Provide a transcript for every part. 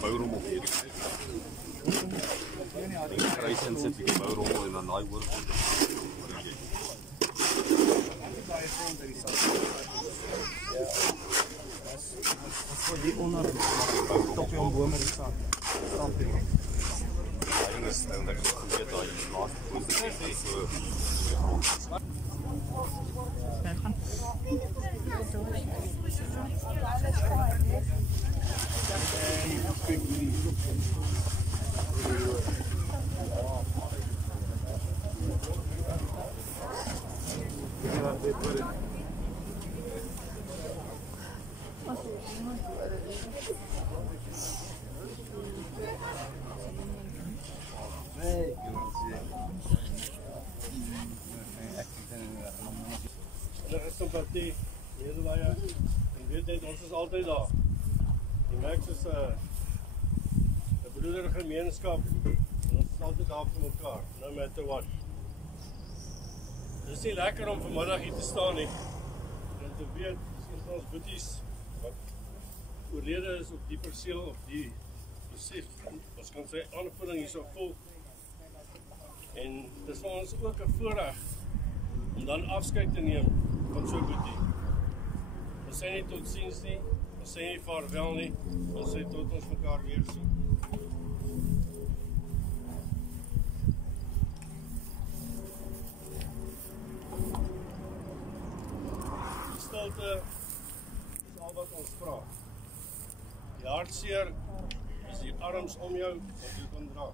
bourommel hier. Die kruis in sit die bourommel en dan daai oor. Voor die onder topje om bomen die staan. Ding is nou dat ek geweet daai laaste post is so simpatie, medelee, en weet net, ons is altyd daar. Die merk is 'n broederige gemeenskap, en ons is altyd daar vir mekaar, no matter what. Het is nie lekker om vanmiddag hier te staan nie, en te weet, een van ons boeties, wat oorlede is op die perseel, of die besef, ons kan sy aanvoering hier so volg, en het is vir ons ook 'n voorreg, om dan afskeid te neem, van so boetie. Ons sê nie tot ziens nie, ons sê nie vaarwel nie, ons sê tot ons mekaar weer sien. Die stilte is al wat ons vra. Die hartseer is die arms om jou wat jy kan dra.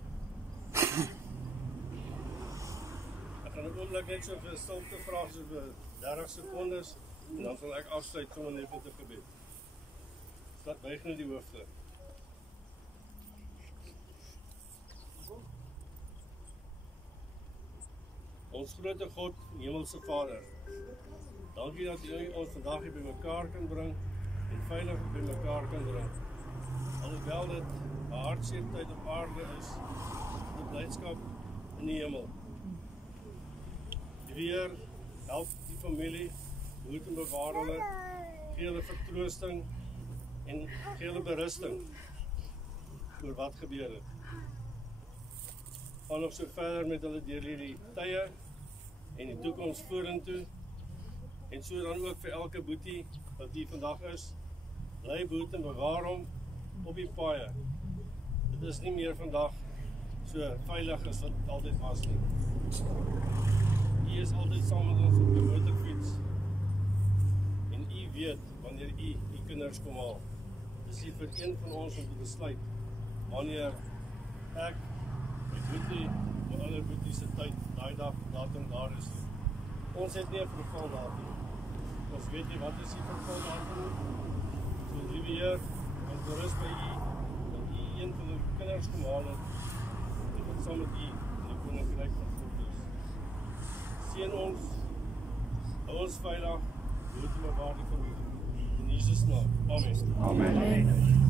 Ek gaan 'n oomblik net so vir stilte vra so vir 30 secondes en dan sal ek afsluit sommer net met 'n gebed. Laat buig net die hoofde. Ons grote God, Hemelse Vader, dankie dat U ons vandag hier bymekaar kan bring en veilig bymekaar kan bring. Alhoewel dit 'n hartseer tyd op aarde is, die blydskap in die hemel. Die Heer, help die familie, behoed en bewaar hulle, gee hulle vertroosting en gee hulle berusting oor wat gebeur het. Gaan nog so verder met hulle deur hierdie tye en die toekoms vorentoe en so dan ook vir elke boetie wat hier vandag is, bly behoed en bewaar hom op die paaie. Dit is nie meer vandag so veilig as wat het altyd was nie. U is altyd saam met ons op die motorfiets en U weet wanneer U kinders kom haal. Dis nie vir een van ons om te besluit wanneer ek, my boetie, my ander boetie se tyd, daai dag, datum daar is. Ons het nie 'n verval datum. Ons weet nie wat is die verval datum. So liewe Heer, ons berus by U, dat U een van die kinders kom haal het en wat saam met U in die koninkryk van God is. Seën ons, hou ons veilig, behoed en bewaar die familie. In Jesus naam. Amen. Amen.